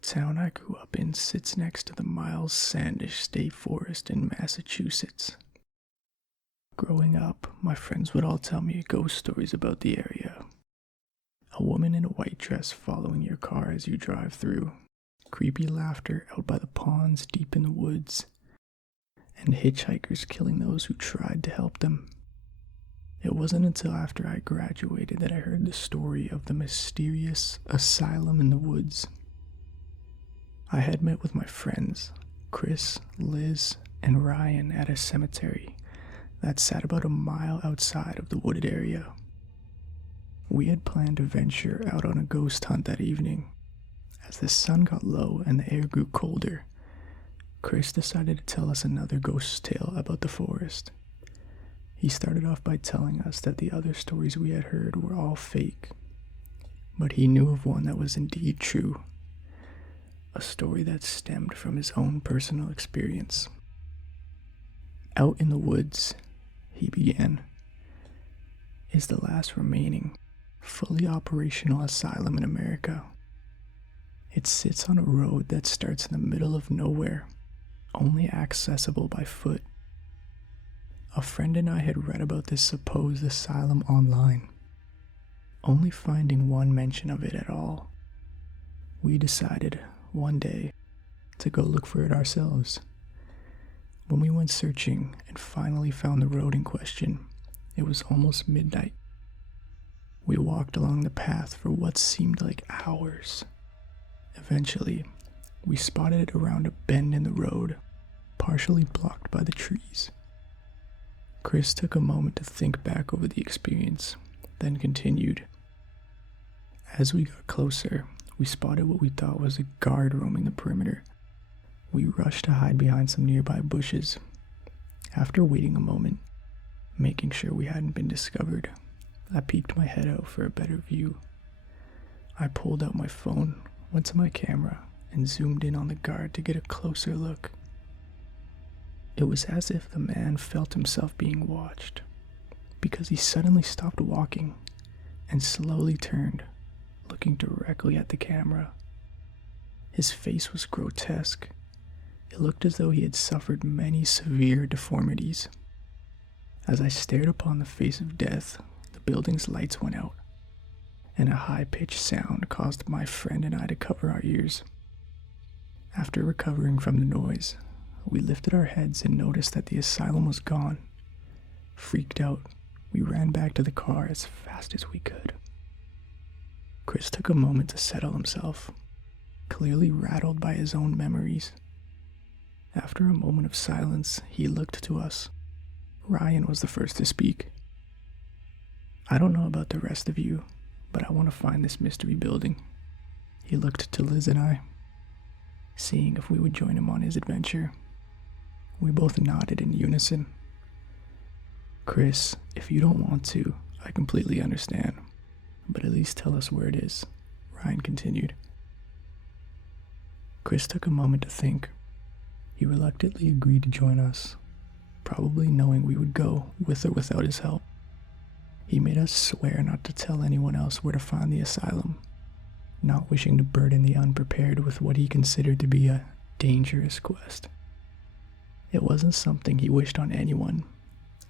town I grew up in sits next to the Miles Sandish State Forest in Massachusetts. Growing up, my friends would all tell me ghost stories about the area. A woman in a white dress following your car as you drive through, creepy laughter out by the ponds deep in the woods, and hitchhikers killing those who tried to help them. It wasn't until after I graduated that I heard the story of the mysterious asylum in the woods. I had met with my friends, Chris, Liz, and Ryan at a cemetery that sat about a mile outside of the wooded area. We had planned to venture out on a ghost hunt that evening. As the sun got low and the air grew colder, Chris decided to tell us another ghost tale about the forest. He started off by telling us that the other stories we had heard were all fake, but he knew of one that was indeed true, a story that stemmed from his own personal experience. Out in the woods, he began, is the last remaining, fully operational asylum in America. It sits on a road that starts in the middle of nowhere, only accessible by foot. A friend and I had read about this supposed asylum online, only finding one mention of it at all. We decided, one day, to go look for it ourselves. When we went searching and finally found the road in question, it was almost midnight. We walked along the path for what seemed like hours. Eventually, we spotted it around a bend in the road, partially blocked by the trees. Chris took a moment to think back over the experience, then continued. As we got closer, we spotted what we thought was a guard roaming the perimeter. We rushed to hide behind some nearby bushes. After waiting a moment, making sure we hadn't been discovered, I peeked my head out for a better view. I pulled out my phone, went to my camera, and zoomed in on the guard to get a closer look. It was as if the man felt himself being watched, because he suddenly stopped walking and slowly turned, looking directly at the camera. His face was grotesque. It looked as though he had suffered many severe deformities. As I stared upon the face of death, the building's lights went out, and a high-pitched sound caused my friend and I to cover our ears. After recovering from the noise, we lifted our heads and noticed that the asylum was gone. Freaked out, we ran back to the car as fast as we could. Chris took a moment to settle himself, clearly rattled by his own memories. After a moment of silence, he looked to us. Ryan was the first to speak. I don't know about the rest of you, but I want to find this mystery building. He looked to Liz and I, seeing if we would join him on his adventure. We both nodded in unison. Chris, if you don't want to, I completely understand, but at least tell us where it is, Ryan continued. Chris took a moment to think. He reluctantly agreed to join us, probably knowing we would go with or without his help. He made us swear not to tell anyone else where to find the asylum, not wishing to burden the unprepared with what he considered to be a dangerous quest. It wasn't something he wished on anyone.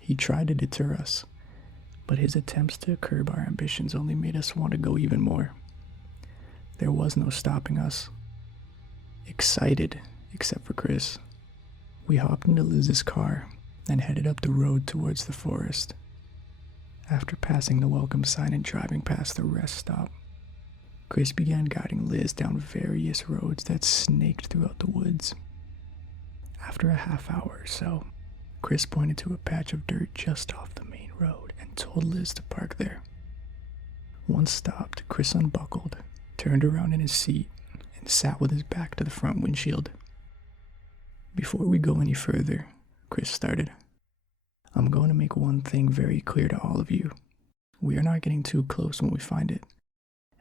He tried to deter us, but his attempts to curb our ambitions only made us want to go even more. There was no stopping us. Excited, except for Chris, we hopped into Liz's car and headed up the road towards the forest. After passing the welcome sign and driving past the rest stop, Chris began guiding Liz down various roads that snaked throughout the woods. After a half hour or so, Chris pointed to a patch of dirt just off the main road and told Liz to park there. Once stopped, Chris unbuckled, turned around in his seat, and sat with his back to the front windshield. Before we go any further, Chris started. I'm going to make one thing very clear to all of you. We are not getting too close when we find it,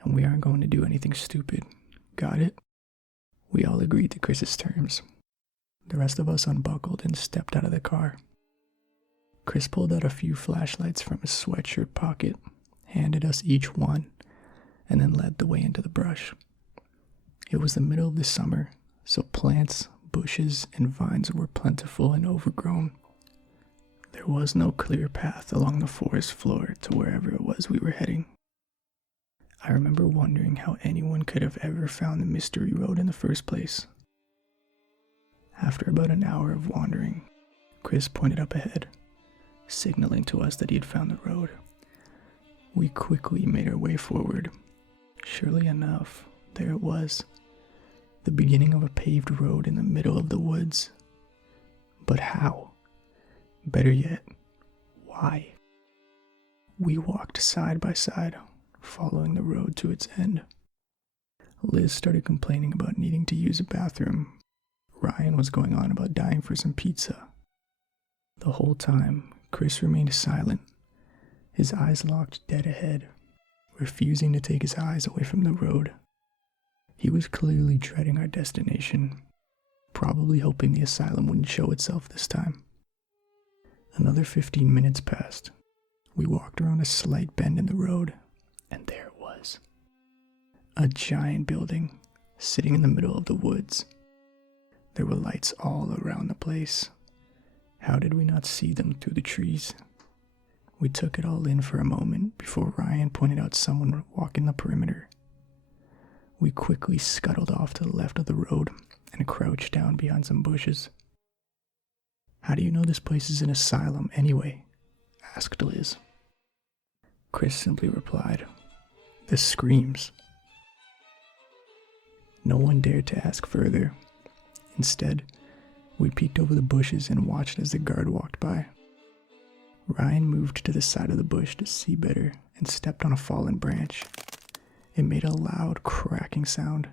and we aren't going to do anything stupid. Got it? We all agreed to Chris's terms. The rest of us unbuckled and stepped out of the car. Chris pulled out a few flashlights from his sweatshirt pocket, handed us each one, and then led the way into the brush. It was the middle of the summer, so plants, bushes, and vines were plentiful and overgrown. There was no clear path along the forest floor to wherever it was we were heading. I remember wondering how anyone could have ever found the mystery road in the first place. After about an hour of wandering, Chris pointed up ahead, signaling to us that he had found the road. We quickly made our way forward. Surely enough, there it was, the beginning of a paved road in the middle of the woods. But how? Better yet, why? We walked side by side, following the road to its end. Liz started complaining about needing to use a bathroom. Ryan was going on about dying for some pizza. The whole time, Chris remained silent, his eyes locked dead ahead, refusing to take his eyes away from the road. He was clearly dreading our destination, probably hoping the asylum wouldn't show itself this time. Another 15 minutes passed. We walked around a slight bend in the road, and there it was. A giant building, sitting in the middle of the woods. There were lights all around the place. How did we not see them through the trees? We took it all in for a moment before Ryan pointed out someone walking the perimeter. We quickly scuttled off to the left of the road and crouched down behind some bushes. "How do you know this place is an asylum anyway?" asked Liz. Chris simply replied, "The screams." No one dared to ask further. Instead, we peeked over the bushes and watched as the guard walked by. Ryan moved to the side of the bush to see better and stepped on a fallen branch. It made a loud cracking sound.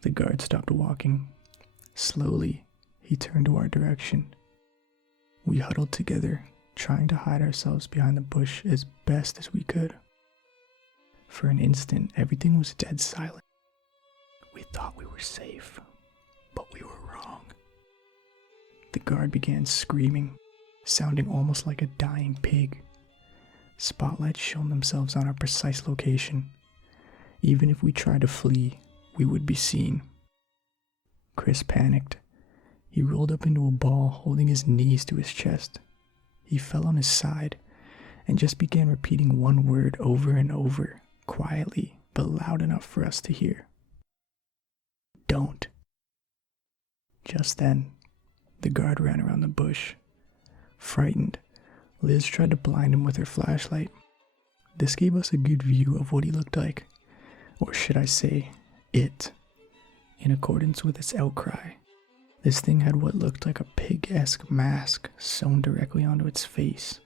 The guard stopped walking. Slowly, he turned to our direction. We huddled together, trying to hide ourselves behind the bush as best as we could. For an instant, everything was dead silent. We thought we were safe, but we were wrong. The guard began screaming, sounding almost like a dying pig. Spotlights shone themselves on our precise location. Even if we tried to flee, we would be seen. Chris panicked. He rolled up into a ball, holding his knees to his chest. He fell on his side and just began repeating one word over and over, quietly but loud enough for us to hear. "Don't." Just then, the guard ran around the bush. Frightened, Liz tried to blind him with her flashlight. This gave us a good view of what he looked like, or should I say, it. In accordance with its outcry, this thing had what looked like a pig-esque mask sewn directly onto its face.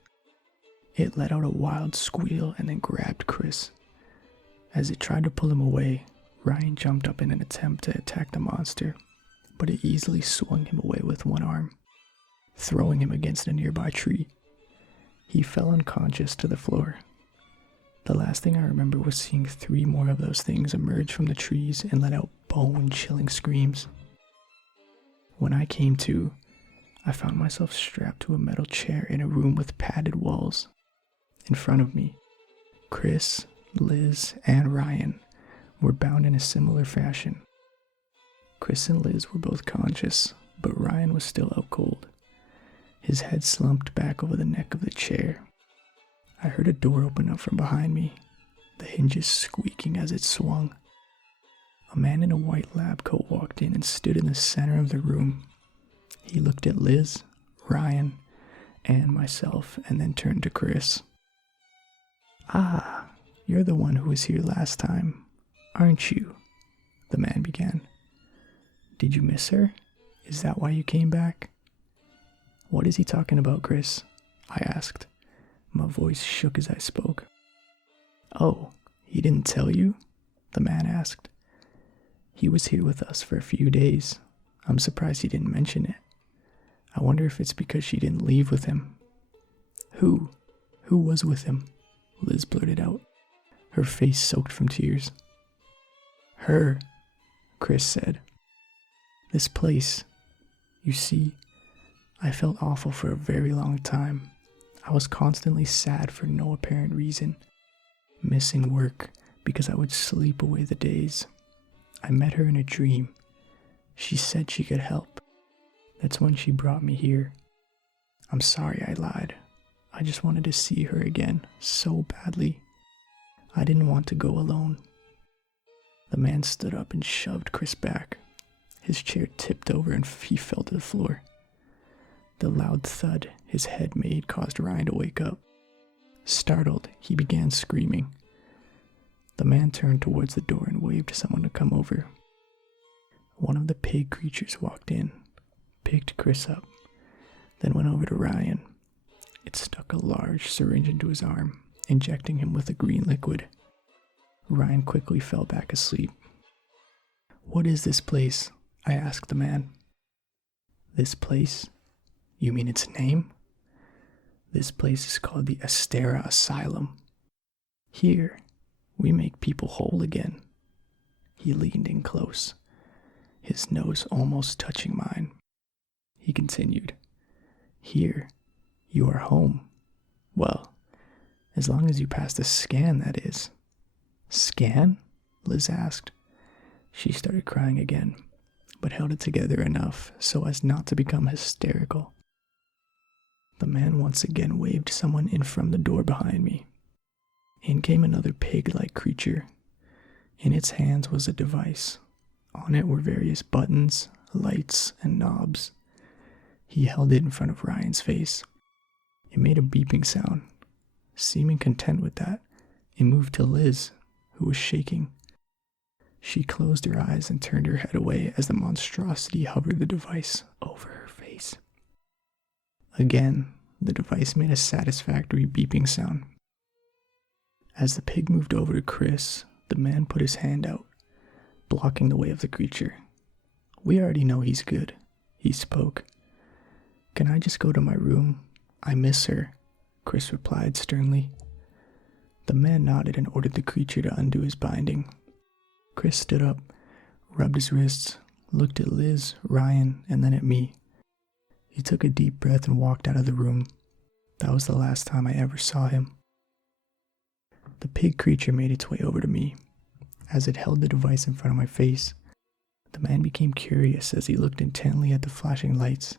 It let out a wild squeal and then grabbed Chris. As it tried to pull him away, Ryan jumped up in an attempt to attack the monster, but it easily swung him away with one arm, throwing him against a nearby tree. He fell unconscious to the floor. The last thing I remember was seeing 3 more of those things emerge from the trees and let out bone-chilling screams. When I came to, I found myself strapped to a metal chair in a room with padded walls. In front of me, Chris, Liz, and Ryan were bound in a similar fashion. Chris and Liz were both conscious, but Ryan was still out cold. His head slumped back over the neck of the chair. I heard a door open up from behind me, the hinges squeaking as it swung. A man in a white lab coat walked in and stood in the center of the room. He looked at Liz, Ryan, and myself, and then turned to Chris. "Ah, you're the one who was here last time, aren't you?" the man began. "Did you miss her? Is that why you came back?" "What is he talking about, Chris?" I asked. My voice shook as I spoke. "Oh, he didn't tell you?" the man asked. "He was here with us for a few days. I'm surprised he didn't mention it. I wonder if it's because she didn't leave with him." Who was with him?" Liz blurted out, her face soaked from tears. "Her," Chris said. "This place. You see, I felt awful for a very long time. I was constantly sad for no apparent reason, missing work because I would sleep away the days. I met her in a dream. She said she could help. That's when she brought me here. I'm sorry I lied. I just wanted to see her again, so badly. I didn't want to go alone. The man stood up and shoved Chris back. His chair tipped over and he fell to the floor. The loud thud his head made caused Ryan to wake up. Startled, he began screaming. The man turned towards the door and waved to someone to come over. One of the pig creatures walked in, picked Chris up, then went over to Ryan. It stuck a large syringe into his arm, injecting him with a green liquid. Ryan quickly fell back asleep. "What is this place?" I asked the man. "This place? You mean its name? This place is called the Asylum. Here, we make people whole again." He leaned in close, his nose almost touching mine. He continued, "Here, you are home. Well, as long as you pass the scan, that is." "Scan?" Liz asked. She started crying again, but held it together enough so as not to become hysterical. The man once again waved someone in from the door behind me. In came another pig-like creature. In its hands was a device. On it were various buttons, lights, and knobs. He held it in front of Ryan's face. It made a beeping sound. Seeming content with that, it moved to Liz, who was shaking. She closed her eyes and turned her head away as the monstrosity hovered the device over her face. Again, the device made a satisfactory beeping sound. As the pig moved over to Chris, the man put his hand out, blocking the way of the creature. "We already know he's good," he spoke. "Can I just go to my room? I miss her," Chris replied sternly. The man nodded and ordered the creature to undo his binding. Chris stood up, rubbed his wrists, looked at Liz, Ryan, and then at me. He took a deep breath and walked out of the room. That was the last time I ever saw him. The pig creature made its way over to me. As it held the device in front of my face, the man became curious as he looked intently at the flashing lights.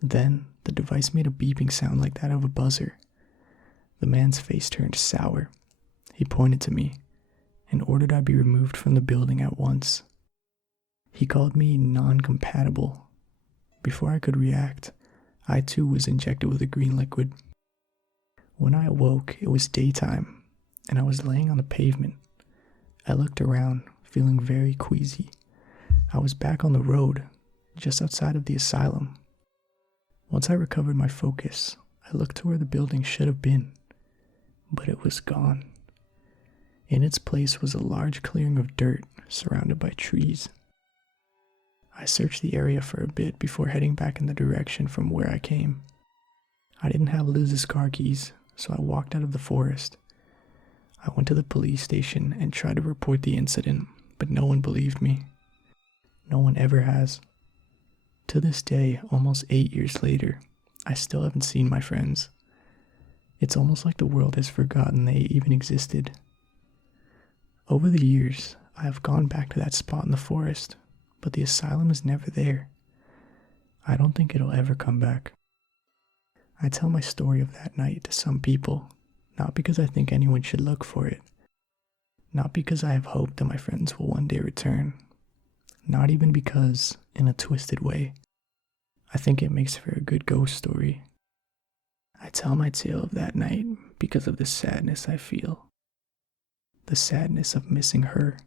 Then, the device made a beeping sound like that of a buzzer. The man's face turned sour. He pointed to me and ordered I be removed from the building at once. He called me non-compatible. Before I could react, I too was injected with a green liquid. When I awoke, it was daytime, and I was laying on the pavement. I looked around, feeling very queasy. I was back on the road, just outside of the asylum. Once I recovered my focus, I looked to where the building should have been, but it was gone. In its place was a large clearing of dirt surrounded by trees. I searched the area for a bit before heading back in the direction from where I came. I didn't have Liz's car keys, so I walked out of the forest. I went to the police station and tried to report the incident, but no one believed me. No one ever has. To this day, almost 8 years later, I still haven't seen my friends. It's almost like the world has forgotten they even existed. Over the years, I have gone back to that spot in the forest, but the asylum is never there. I don't think it'll ever come back. I tell my story of that night to some people, not because I think anyone should look for it, not because I have hope that my friends will one day return, not even because, in a twisted way, I think it makes for a good ghost story. I tell my tale of that night because of the sadness I feel. The sadness of missing her.